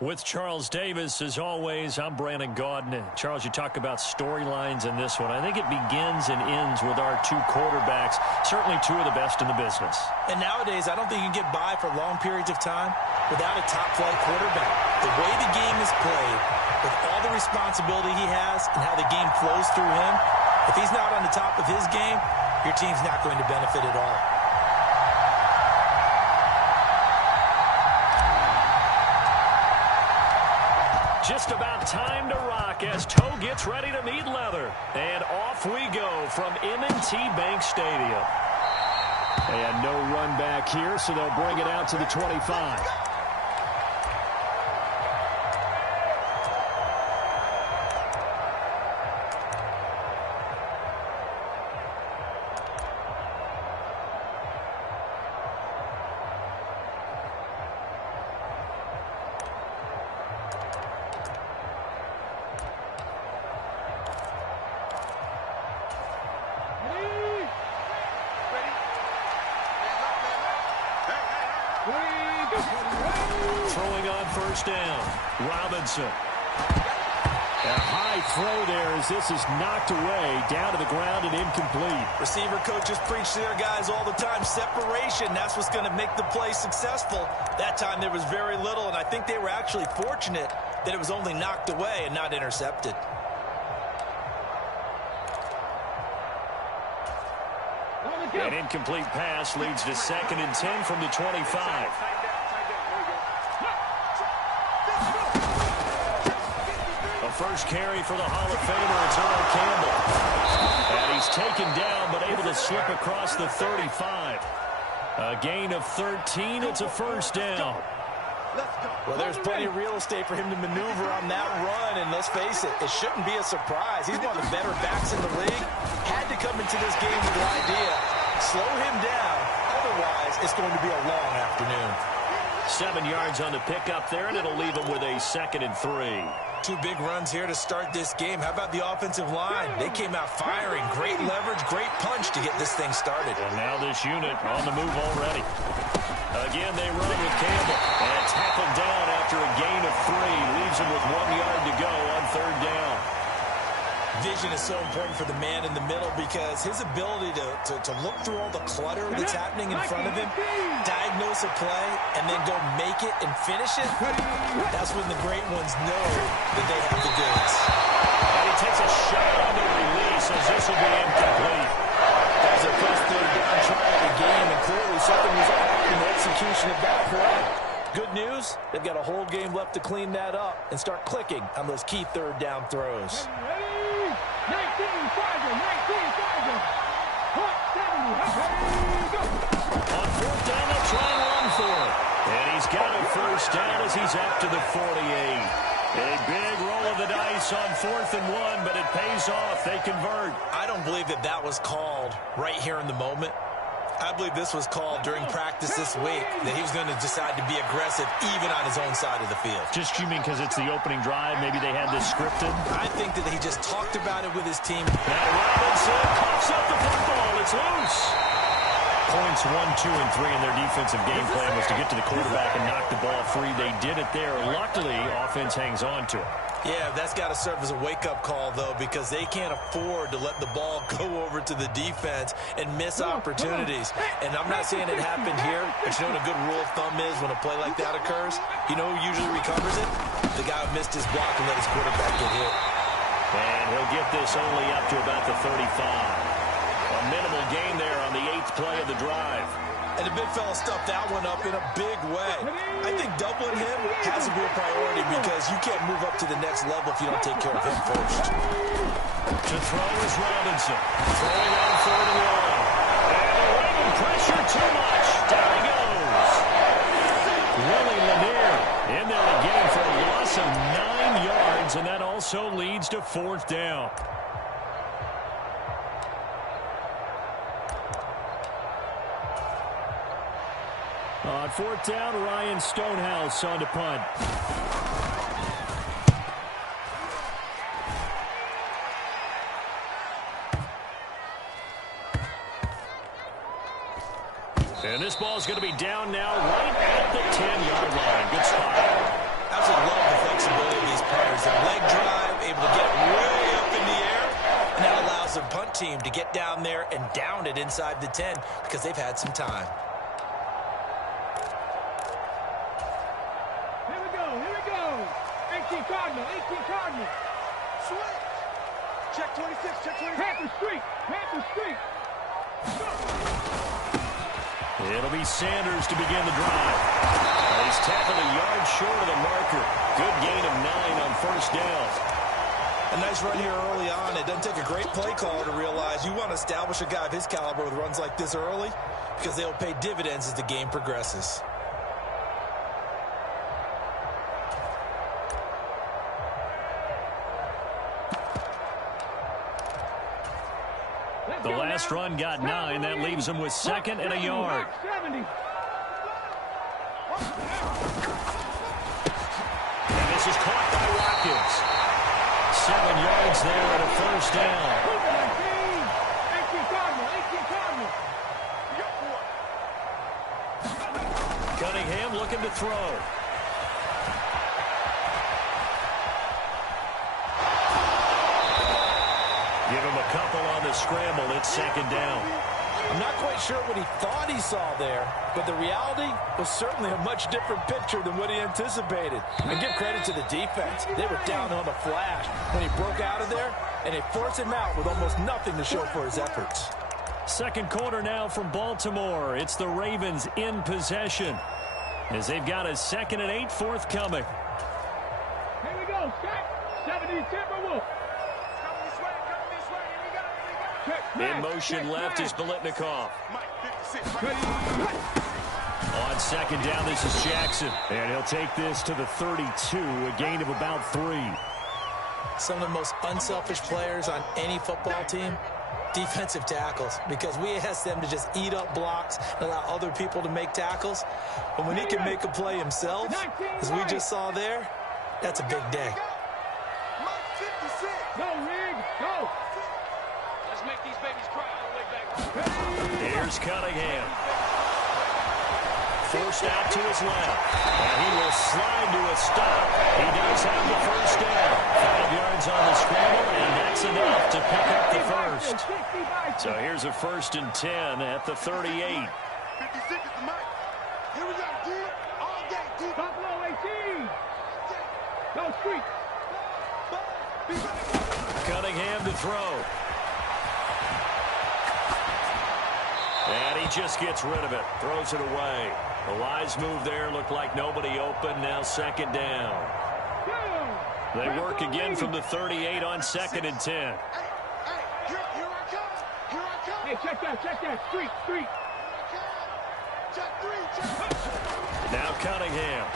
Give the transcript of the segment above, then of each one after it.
With Charles Davis, as always, I'm Brandon Gaudin. Charles, you talk about storylines in this one. I think it begins and ends with our two quarterbacks, certainly two of the best in the business. And nowadays, I don't think you can get by for long periods of time without a top-flight quarterback. The way the game is played, with all the responsibility he has and how the game flows through him, if he's not on the top of his game, your team's not going to benefit at all. Just about time to rock as Toe gets ready to meet leather. And off we go from M&T Bank Stadium. And no run back here, so they'll bring it out to the 25. Throwing on first down, Robinson. A high throw there as this is knocked away, down to the ground and incomplete. Receiver coaches preach to their guys all the time, separation. That's what's going to make the play successful. That time there was very little, and I think they were actually fortunate that it was only knocked away and not intercepted. An incomplete pass leads to 2nd and 10 from the 25. A first carry for the Hall of Famer, it's Earl Campbell. And he's taken down, but able to slip across the 35. A gain of 13, it's a first down. Well, there's plenty of real estate for him to maneuver on that run, and let's face it, it shouldn't be a surprise. He's one of the better backs in the league. Had to come into this game with the idea, slow him down, otherwise it's going to be a long afternoon. 7 yards on the pickup there, and it'll leave him with a 2nd and 3. Two big runs here to start this game. How about the offensive line? They came out firing. Great leverage, great punch to get this thing started. And now this unit on the move already. Again, they run with Campbell. And tackled down after a gain of 3. Leaves him with 1 yard to go on 3rd down. Vision is so important for the man in the middle because his ability to look through all the clutter that's happening in front of him, diagnose a play, and then go make it and finish it, that's when the great ones know that they have the goods. And he takes a shot on the release as this will be incomplete. That was a first 3rd down try of the game, and clearly something was off in the execution of that play. Good news, they've got a whole game left to clean that up and start clicking on those key 3rd down throws. 19, 19, 70. On 4th down, they'll try and run for it. And he's got a first down as he's up to the 48. A big roll of the dice on 4th and 1, but it pays off. They convert. I don't believe that that was called right here in the moment. I believe this was called during practice this week, that he was going to decide to be aggressive even on his own side of the field. Just you mean because it's the opening drive? Maybe they had this scripted? I think that he just talked about it with his team. Now Robinson coughs up the football. It's loose. Points 1, 2, and 3 in their defensive game plan was to get to the quarterback and knock the ball free. They did it there. Luckily, offense hangs on to it. Yeah, that's got to serve as a wake-up call, though, because they can't afford to let the ball go over to the defense and miss opportunities. And I'm not saying it happened here, but you know what a good rule of thumb is when a play like that occurs? You know who usually recovers it? The guy who missed his block and let his quarterback get hit. And he'll get this only up to about the 35. A minimal gain there on the 8th play of the drive. And the big fella stuffed that one up in a big way. I think doubling him has to be a priority because you can't move up to the next level if you don't take care of him first. To throw is Robinson. Throwing on 4th and 1. And the Raven pressure too much. Down he goes. Willie Lanier in there again for a loss of 9 yards, and that also leads to 4th down. On 4th down, Ryan Stonehouse on to punt. And this ball is going to be down now right at the 10-yard line. Good spot. Absolutely love team to get down there and down it inside the 10 because they've had some time. Here we go. 18 Cardinal, 18 Cardinal. Switch. Check 26, check 26. Panther streak. It'll be Sanders to begin the drive. He's tackled a yard short of the marker. Good gain of 9 on first down. A nice run here early on. It doesn't take a great play caller to realize you want to establish a guy of his caliber with runs like this early because they'll pay dividends as the game progresses. The last run got 9. That leaves him with 2nd and a yard. 70. And this is caught by Watkins. 7 yards there and a first down. 18 Cardinal. Cunningham looking to throw. Give him a couple on the scramble. It's 2nd down. I'm not quite sure what he thought he saw there, but the reality was certainly a much different picture than what he anticipated. And give credit to the defense. They were down on the flash when he broke out of there, and they forced him out with almost nothing to show for his efforts. Second quarter now from Baltimore. It's the Ravens in possession as they've got a 2nd and 8 forthcoming. Here we go, Scott. 70 Timberwolves. In motion left is Biletnikoff. On 2nd down, this is Jackson. And he'll take this to the 32, a gain of about 3. Some of the most unselfish players on any football team, defensive tackles, because we ask them to just eat up blocks and allow other people to make tackles. But when he can make a play himself, as we just saw there, that's a big day. Go, Rig, go. Let's make these babies cry all the way back. Here's Cunningham. Forced out to his left. And he will slide to a stop. He does have the first down. 5 yards on the scramble, and that's enough to pick up the first. So here's a 1st and 10 at the 38. 56 is the mic. Here we go, D. All day, D. Buffalo 18. Go, streak. Cunningham to throw. And he just gets rid of it. Throws it away. The wise move there. Looked like nobody open. Now 2nd down. They work again from the 38 on 2nd and 10. Hey, here I come. Here I come. Hey, check that. Streak. Check 3. Now Cunningham.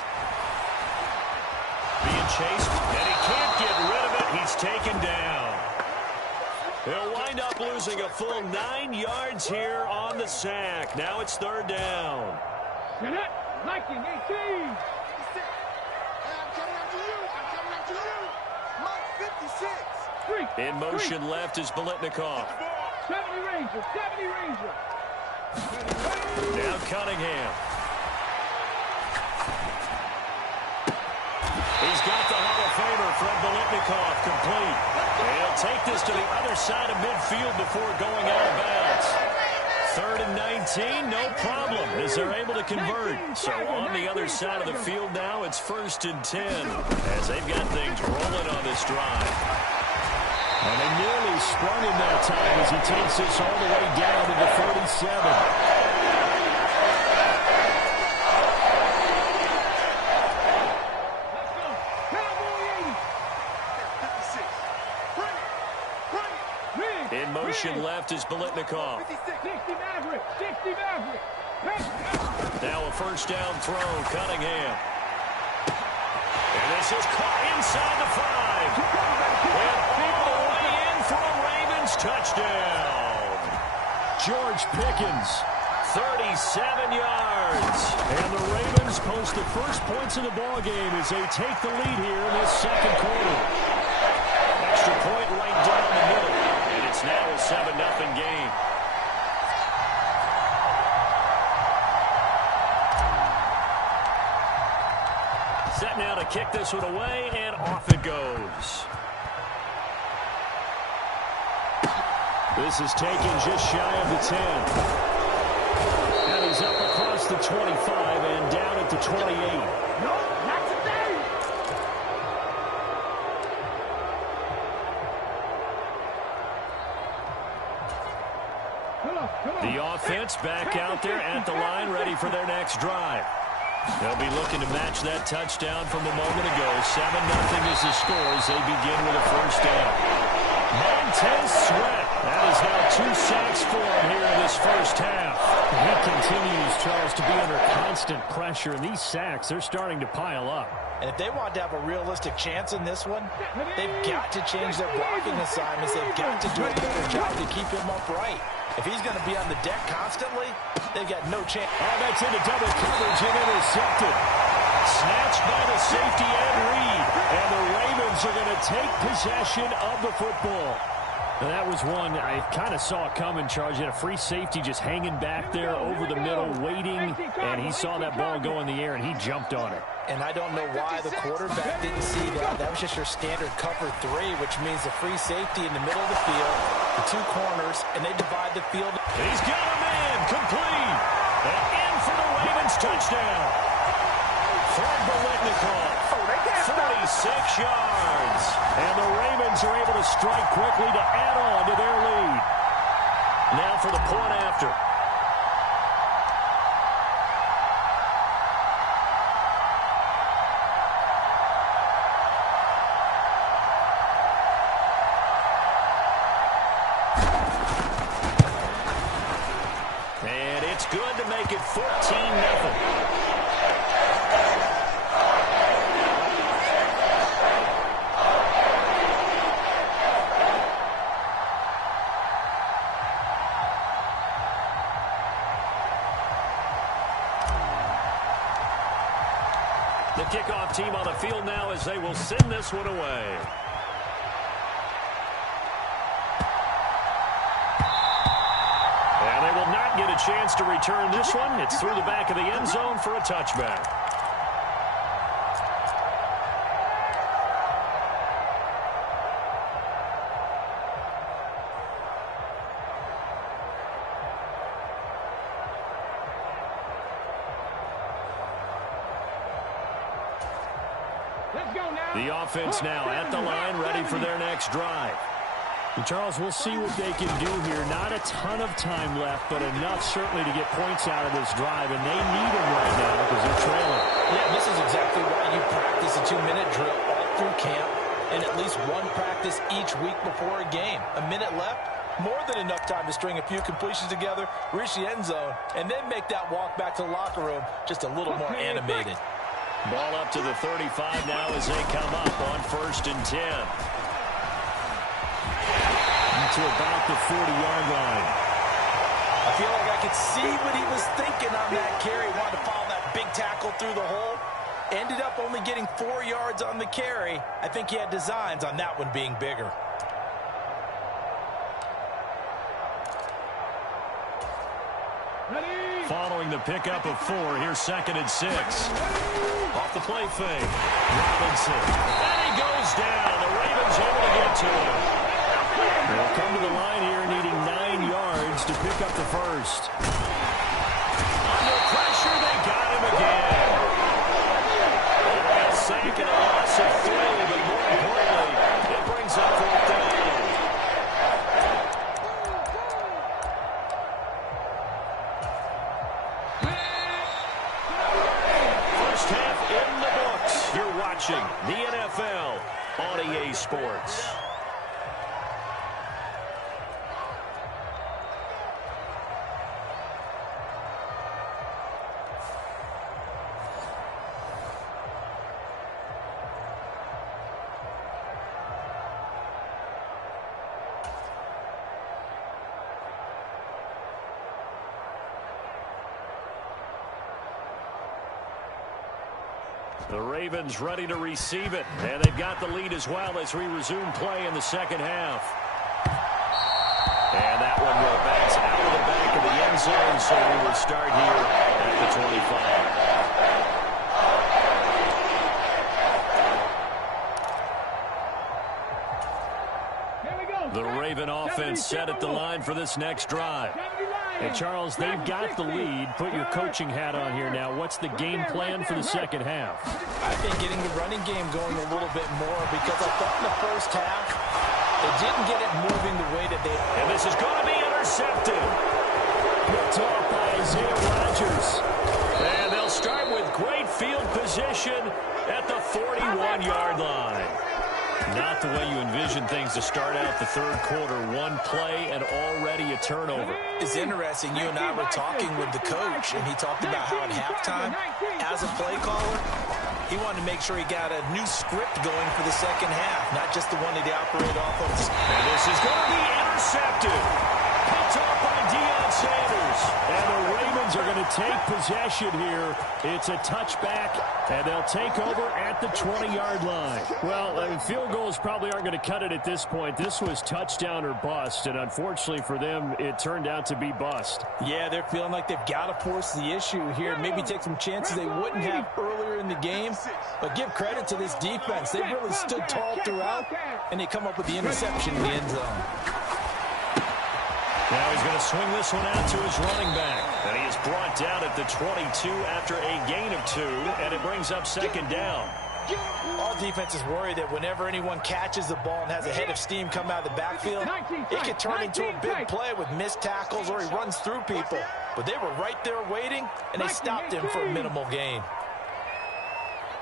Being chased, and he can't get rid of it. He's taken down. He'll wind up losing a full 9 yards here on the sack. Now it's 3rd down. Set up. Liking 18. I'm coming after you. Mike 56. Streak. In motion left is Biletnikoff. 70 Ranger. Now Cunningham. He's got the Hall of Famer from Biletnikoff complete. And he'll take this to the other side of midfield before going out of bounds. 3rd and 19, no problem, as they're able to convert. So on the other side of the field now, it's 1st and 10, as they've got things rolling on this drive. And they nearly sprung him that time as he takes this all the way down to the 37. In motion left is Biletnikoff. 60 Maverick. Now a 1st down throw, Cunningham. And this is caught inside the 5. And all the way in for a Ravens touchdown. George Pickens, 37 yards. And the Ravens post the first points of the ballgame as they take the lead here in this 2nd quarter. Extra point right down the middle. And it's now a 7-0 game. Set now to kick this one away, and off it goes. This is taken just shy of the 10. And he's up across the 25 and down at the 28. No, not today. Come on. The offense back out there at the line, ready for their next drive. They'll be looking to match that touchdown from a moment ago. 7-0 is the score as they begin with a first down. Montez Sweat. That is now 2 sacks for him here in this first half. He continues, Charles, to be under constant pressure, and these sacks, they're starting to pile up. And if they want to have a realistic chance in this one, they've got to change their blocking assignments. They've got to do a better job to keep him upright. If he's going to be on the deck constantly, they've got no chance. Oh, that's into double coverage and intercepted. Snatched by the safety Ed Reed. And the Ravens are going to take possession of the football. And that was one I kind of saw coming, Charles. You had a free safety just hanging back there over the middle, waiting. And he saw that ball go in the air, and he jumped on it. And I don't know why the quarterback didn't see that. That was just your standard cover 3, which means the free safety in the middle of the field, the 2 corners, and they divide the field. And he's got a man, complete. And in for the Ravens touchdown. Fred Biletnikoff, 46 yards. And the Ravens are able to strike quickly to add on to their lead. Now for the point after. And it's good to make it 14-0. The kickoff team on the field now as they will send this one away. And they will not get a chance to return this one. It's through the back of the end zone for a touchback. The offense now at the line, ready for their next drive. And Charles, we'll see what they can do here. Not a ton of time left, but enough certainly to get points out of this drive, and they need them right now because they're trailing. Yeah, this is exactly why you practice a 2-minute drill all through camp and at least one practice each week before a game. A minute left, more than enough time to string a few completions together, reach the end zone, and then make that walk back to the locker room just a little more animated. Ball up to the 35 now as they come up on 1st and 10. To about the 40-yard line. I feel like I could see what he was thinking on that carry. Wanted to follow that big tackle through the hole. Ended up only getting 4 yards on the carry. I think he had designs on that one being bigger. Following the pickup of 4, here's 2nd and 6. Off the play fake. Robinson. And he goes down. The Ravens able to get to him. They'll come to the line here needing 9 yards to pick up the first. Under pressure, they got him again. A sack and a loss of 3, but more importantly, it brings up 4th down. First half in the books. You're watching the NFL on EA Sports. The Ravens ready to receive it, and they've got the lead as well as we resume play in the second half. And that one will bounce out of the back of the end zone, so we will start here at the 25. The Raven offense set at the line for this next drive. And, Charles, they've got the lead. Put your coaching hat on here now. What's the game plan for the second half? I think getting the running game going a little bit more because I thought in the first half they didn't get it moving the way that they... And this is going to be intercepted. Picked off by Isaiah Rodgers. And they'll start with great field position at the 41-yard line. Not the way you envision things to start out the third quarter. One play and already a turnover. It's interesting. You and I were talking with the coach, and he talked about how at halftime, as a play caller, he wanted to make sure he got a new script going for the second half, not just the one that he operated off of. And this is going to be intercepted. Picked off by Deion Sanders. And the Ravens are going to take possession here. It's a touchback, and they'll take over at the 20-yard line. Well, field goals probably aren't going to cut it at this point. This was touchdown or bust, and unfortunately for them, it turned out to be bust. Yeah, they're feeling like they've got to force the issue here, maybe take some chances they wouldn't have earlier in the game. But give credit to this defense. They really stood tall throughout, and they come up with the interception in the end zone. Now he's going to swing this one out to his running back. And he is brought down at the 22 after a gain of 2, and it brings up second down. All defenses worry that whenever anyone catches the ball and has a head of steam come out of the backfield, it could turn into a big play with missed tackles or he runs through people. But they were right there waiting, and they stopped him for a minimal gain.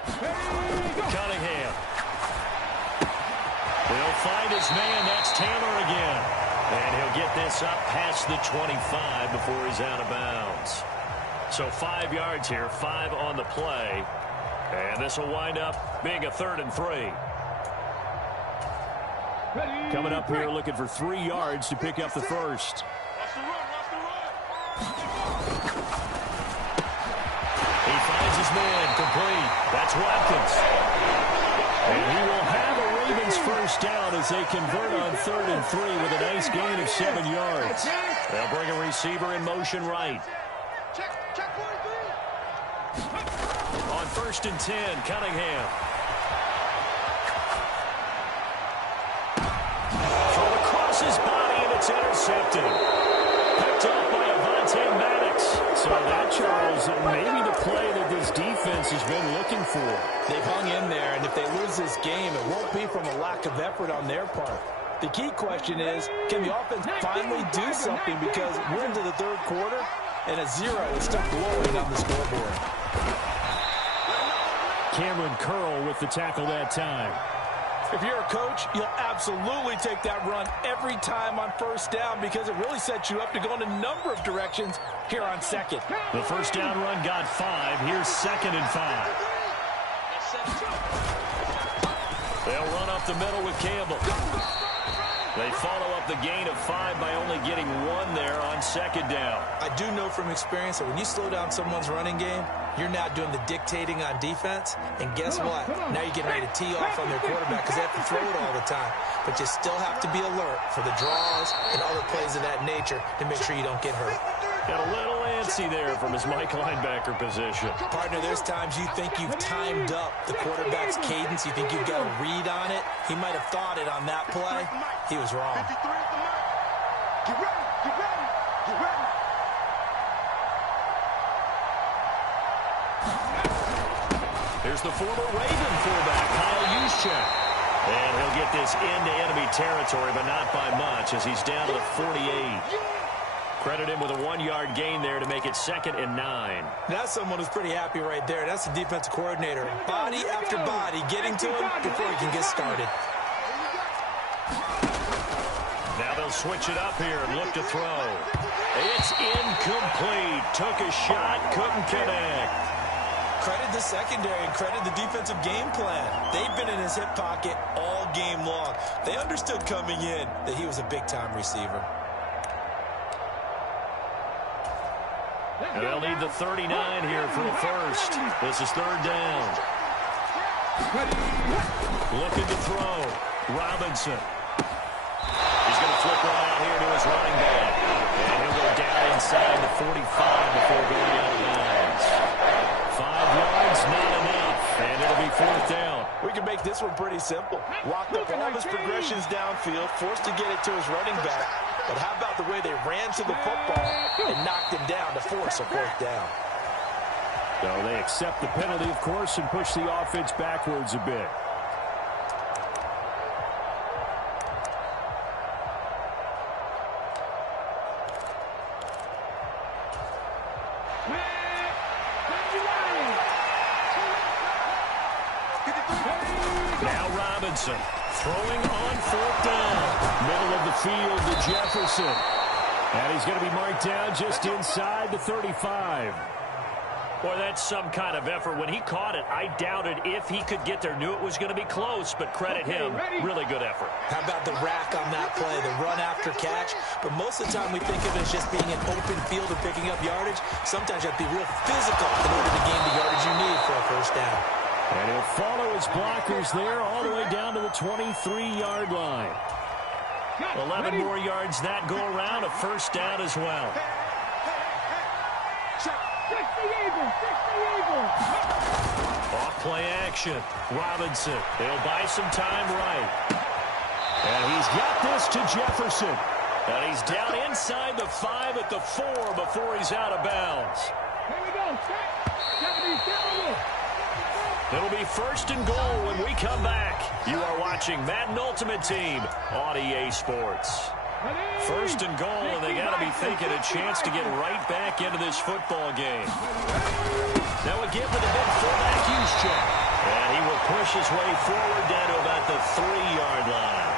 Cunningham. He'll find his man. That's Taylor again. And he'll get this up past the 25 before he's out of bounds. So 5 yards here, 5 on the play. And this will wind up being a 3rd and 3. Coming up here looking for 3 yards to pick up the first. He finds his man complete. That's Watkins. And he will have a Ravens first down as they convert on 3rd and 3 with a nice gain of 7 yards. They'll bring a receiver in motion right. On 1st and 10, Cunningham. Throw across his body, and it's intercepted. Picked up by Avonte Maddox. So that, Charles, maybe the play that this defense has been looking for. They've hung in there, and if they lose this game, it won't be from a lack of effort on their part. The key question is, can the offense finally do something? Because we're into the third quarter, and a 0 is still glowing on the scoreboard. Cameron Curl with the tackle that time. If you're a coach, you'll absolutely take that run every time on first down because it really sets you up to go in a number of directions here on second. The first down run got 5. Here's 2nd and 5. They'll run up the middle with Campbell. They follow up the gain of 5 by only getting 1 there on 2nd down. I do know from experience that when you slow down someone's running game, you're now doing the dictating on defense. And guess what? Now you're getting ready to tee off on their quarterback because they have to throw it all the time. But you still have to be alert for the draws and other plays of that nature to make sure you don't get hurt. Got a little antsy there from his Mike linebacker position. Partner, there's times you think you've timed up the quarterback's cadence. You think you've got a read on it. He might have thought it on that play. He was wrong. Get ready, get ready, get ready. Here's the former Raven fullback, Kyle Juszczyk. And he'll get this into enemy territory, but not by much as he's down to the 48. Credit him with a 1-yard gain there to make it 2nd and 9. That's someone who's pretty happy right there. That's the defensive coordinator. Body after body getting to him before he can get started. Now they'll switch it up here and look to throw. It's incomplete. Took a shot, couldn't connect. Credit the secondary and credit the defensive game plan. They've been in his hip pocket all game long. They understood coming in that he was a big-time receiver. And they'll need the 39 here for the first. This is 3rd down. Looking to throw. Robinson. He's going to flip one out here to his running back. And he'll go down inside the 45 before going out of bounds. 5 yards, not enough. And it'll be 4th down. We can make this one pretty simple. Walked up all his progressions downfield, forced to get it to his running back. But how about the way they ran to the football and knocked him down to force a fourth down? So they accept the penalty, of course, and push the offense backwards a bit. Now Robinson throwing on fourth down. Middle of the field to Jefferson. And he's going to be marked down just inside the 35. Boy, that's some kind of effort. When he caught it, I doubted if he could get there. Knew it was going to be close, but credit him. Really good effort. How about the rack on that play, the run after catch? But most of the time we think of it as just being an open field and picking up yardage. Sometimes you have to be real physical in order to gain the yardage you need for a first down. And he'll follow his blockers there all the way down to the 23-yard line. 11 more yards that go around, a first down as well. Off play action. Robinson. They'll buy some time right. And he's got this to Jefferson. And he's down inside the 5 at the 4 before he's out of bounds. Here we go. It'll be first and goal when we come back. You are watching Madden Ultimate Team on EA Sports. First and goal, and they got to be thinking a chance to get right back into this football game. Now again with a big fullback use check. And he will push his way forward down to about the 3-yard line.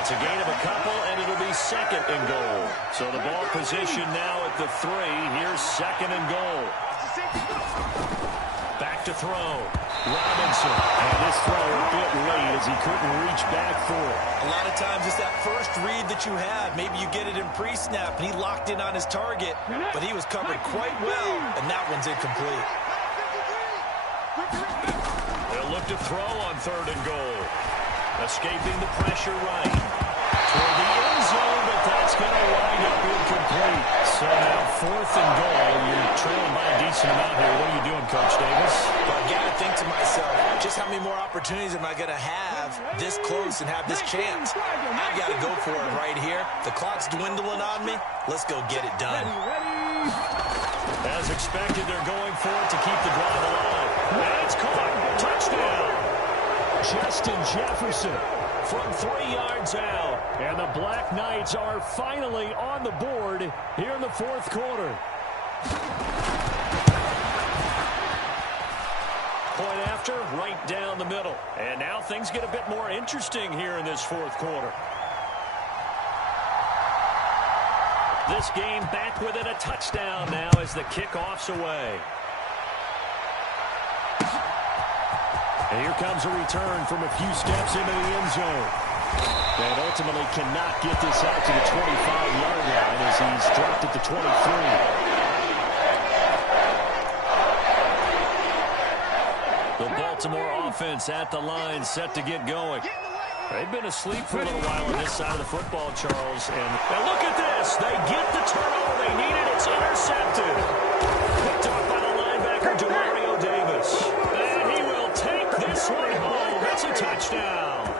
It's a gain of a couple, and it'll be second and goal. So the ball position now at the 3. Here's second and goal. Back to throw. Robinson. And this throw a bit late as he couldn't reach back for it. A lot of times it's that first read that you have. Maybe you get it in pre-snap, and he locked in on his target, but he was covered quite well, and that one's incomplete. They'll look to throw on third and goal. Escaping the pressure right. Toward the end zone, but that's going to wind up incomplete. So now fourth and goal. You're trailing by a decent amount here. What are you doing, Coach Davis? Well, I got to think to myself, just how many more opportunities am I going to have this close and have this chance? I've got to go for it right here. The clock's dwindling on me. Let's go get it done. As expected, they're going for it to keep the drive alive. And it's caught. Touchdown. Justin Jefferson from 3 yards out. And the Black Knights are finally on the board here in the fourth quarter. Point after, right down the middle. And now things get a bit more interesting here in this fourth quarter. This game back within a touchdown now as the kickoff's away. And here comes a return from a few steps into the end zone. And ultimately cannot get this out to the 25-yard line as he's dropped at the 23. The Baltimore offense at the line, set to get going. They've been asleep for a little while on this side of the football, Charles. And look at this. They get the turnover they needed. It's intercepted. Picked up by the linebacker, Demario Davis. And he will take this one home. That's a touchdown.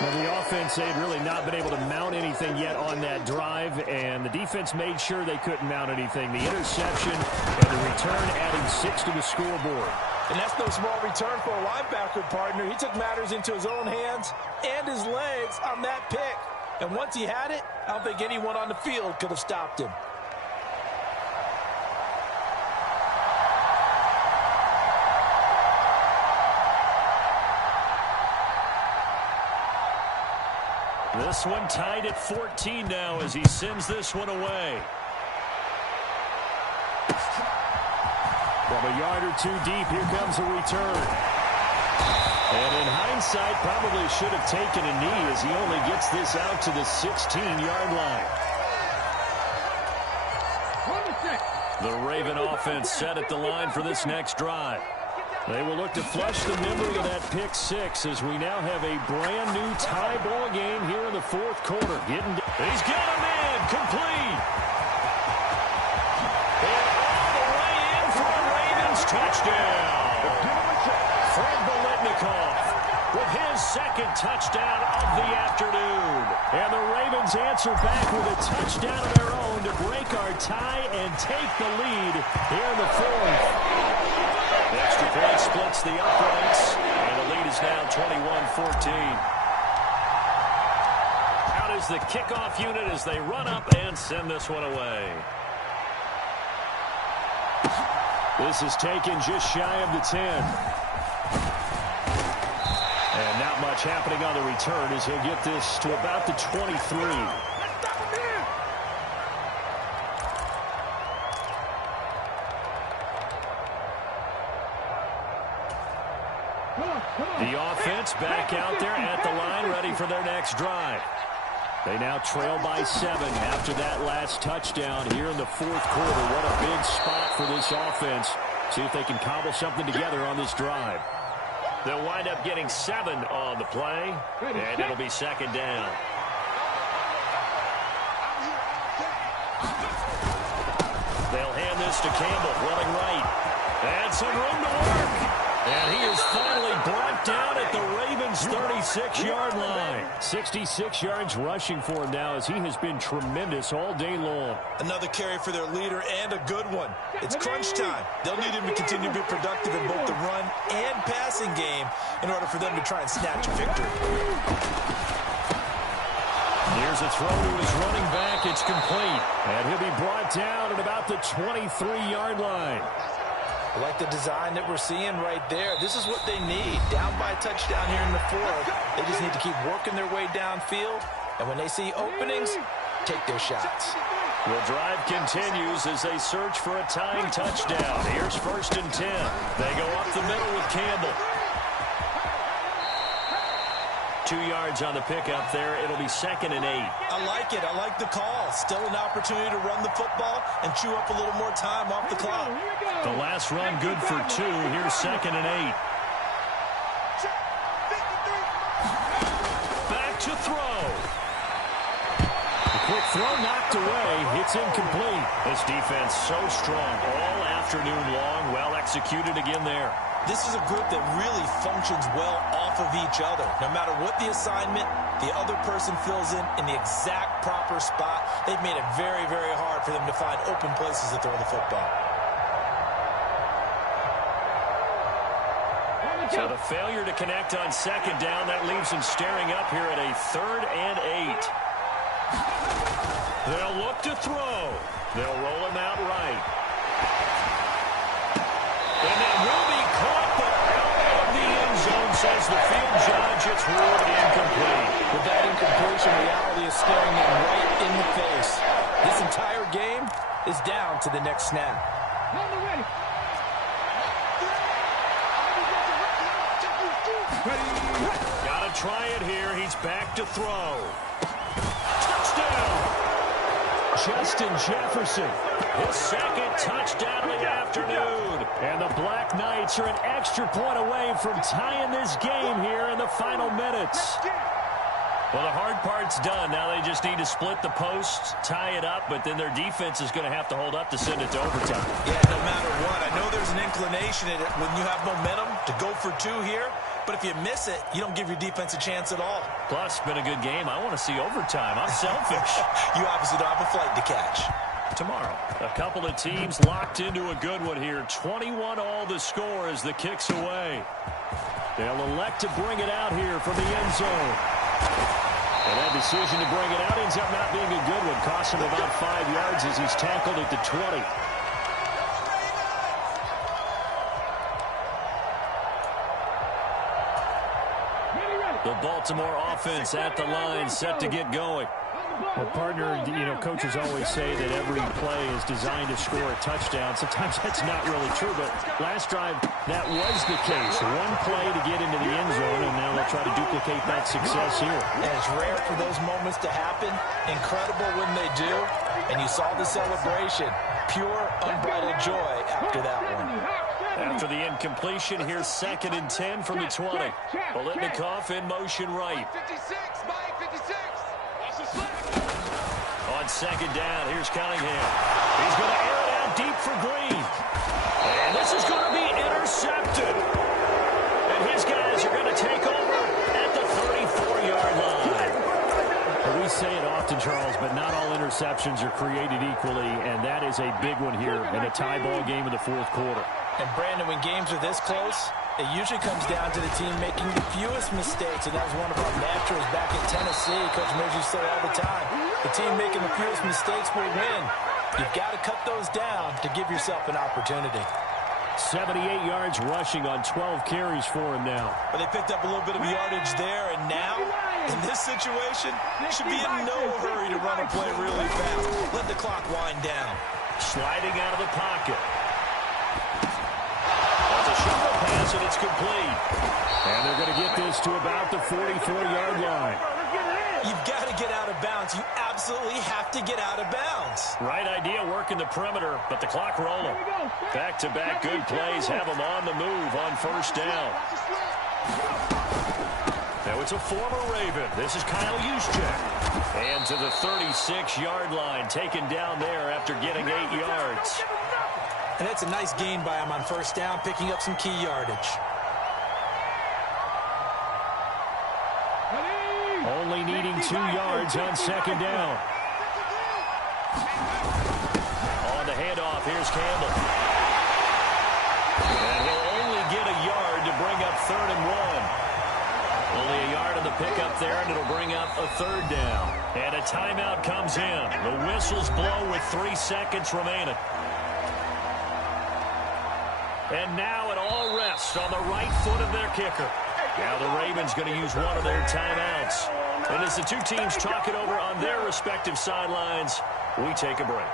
Well, the offense, they'd really not been able to mount anything yet on that drive, and the defense made sure they couldn't mount anything. The interception and the return adding 6 to the scoreboard. And that's no small return for a linebacker partner. He took matters into his own hands and his legs on that pick. And once he had it, I don't think anyone on the field could have stopped him. This one tied at 14 now as he sends this one away. From a yard or two deep, here comes a return. And in hindsight, probably should have taken a knee as he only gets this out to the 16-yard line. The Raven offense set at the line for this next drive. They will look to flush the memory of that pick 6 as we now have a brand new tie ball game here in the fourth quarter. He's got him in, complete. And all the way in for a Ravens touchdown. Fred Biletnikoff with second touchdown of the afternoon. And the Ravens answer back with a touchdown of their own to break our tie and take the lead here in the fourth. The extra point splits the uprights, and the lead is now 21-14. Out is the kickoff unit as they run up and send this one away. This is taken just shy of the 10. And not much happening on the return as he'll get this to about the 23. The offense back out there at the line, ready for their next drive. They now trail by 7 after that last touchdown here in the fourth quarter. What a big spot for this offense. See if they can cobble something together on this drive. They'll wind up getting 7 on the play, and it'll be second down. They'll hand this to Campbell, running right. And some room to work. And he is finally brought down at the Ravens' 36-yard line. 66 yards rushing for him now as he has been tremendous all day long. Another carry for their leader and a good one. It's crunch time. They'll need him to continue to be productive in both the run and passing game in order for them to try and snatch a victory. Here's a throw to his running back. It's complete. And he'll be brought down at about the 23-yard line. I like the design that we're seeing right there. This is what they need. Down by a touchdown here in the fourth. They just need to keep working their way downfield. And when they see openings, take their shots. The drive continues as they search for a tying touchdown. Here's 1st and 10. They go up the middle with Campbell. 2 yards on the pickup there. It'll be 2nd and 8. I like it. I like the call. Still an opportunity to run the football and chew up a little more time off the clock. The last run good for 2. Here's 2nd and 8. Back to throw. The quick throw knocked away. It's incomplete. This defense so strong all afternoon long. Well executed again there. This is a group that really functions well off of each other. No matter what the assignment, the other person fills in the exact proper spot. They've made it very, very hard for them to find open places to throw the football. So the failure to connect on 2nd down, that leaves them staring up here at a 3rd and 8. They'll look to throw. They'll roll him out right. And that will be caught, but out of the end zone, says the field judge. It's ruled incomplete. With that incompletion, reality is staring them right in the face. This entire game is down to the next snap. Gotta try it here. He's back to throw. Touchdown! Justin Jefferson, his 2nd touchdown of the afternoon. And the Black Knights are an extra point away from tying this game here in the final minutes. Well, the hard part's done. Now they just need to split the posts, tie it up, but then their defense is going to have to hold up to send it to overtime. Yeah, no matter what. I know there's an inclination in it when you have momentum to go for 2 here, but if you miss it, you don't give your defense a chance at all. Plus, been a good game. I want to see overtime. I'm selfish. You obviously don't have a flight to catch. Tomorrow, a couple of teams locked into a good one here. 21 all the score as the kick's away. They'll elect to bring it out here from the end zone. And that decision to bring it out ends up not being a good one. Costs him about 5 yards as he's tackled at the 20. The Baltimore offense at the line, set to get going. Well, partner, coaches always say that every play is designed to score a touchdown. Sometimes that's not really true, but last drive, that was the case. One play to get into the end zone, and now they'll try to duplicate that success here. And it's rare for those moments to happen. Incredible when they do. And you saw the celebration. Pure, unbridled joy after that one. After the incompletion, here's 2nd and 10 from the 20. Biletnikoff in motion right. 56, Mike, 56. On 2nd down, here's Cunningham. He's going to air it out deep for Green. And this is going to be intercepted. And his guys are going to take over at the 36. interceptions are created equally, and that is a big one here in a tie ball game in the fourth quarter. And, Brandon, when games are this close, it usually comes down to the team making the fewest mistakes, and that was one of our mantras back in Tennessee. Coach Murphy said all the time, the team making the fewest mistakes will win. You've got to cut those down to give yourself an opportunity. 78 yards rushing on 12 carries for him now. But they picked up a little bit of yardage there, and now, in this situation, should be in no hurry to run a play really fast. Let the clock wind down. Sliding out of the pocket. That's a shuffle pass, and it's complete. And they're going to get this to about the 44-yard line. You've got to get out of bounds. You absolutely have to get out of bounds. Right idea, working the perimeter, but the clock rolling. Back-to-back good plays have them on the move on first down. Now it's a former Raven. This is Kyle Juszczyk. And to the 36-yard line, taken down there after getting 8 yards. And that's a nice gain by him on first down, picking up some key yardage. Only needing 2 yards on second down. On the handoff, here's Campbell. And he'll only get a yard to bring up 3rd and 1. Only a yard on the pickup there, and it'll bring up a 3rd down. And a timeout comes in. The whistles blow with 3 seconds remaining. And now it all rests on the right foot of their kicker. Now the Ravens going to use one of their timeouts. And as the two teams talk it over on their respective sidelines, we take a break.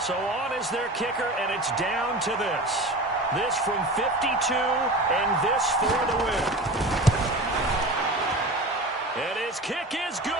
So on is their kicker, and it's down to this. This from 52, and this for the win. And his kick is good.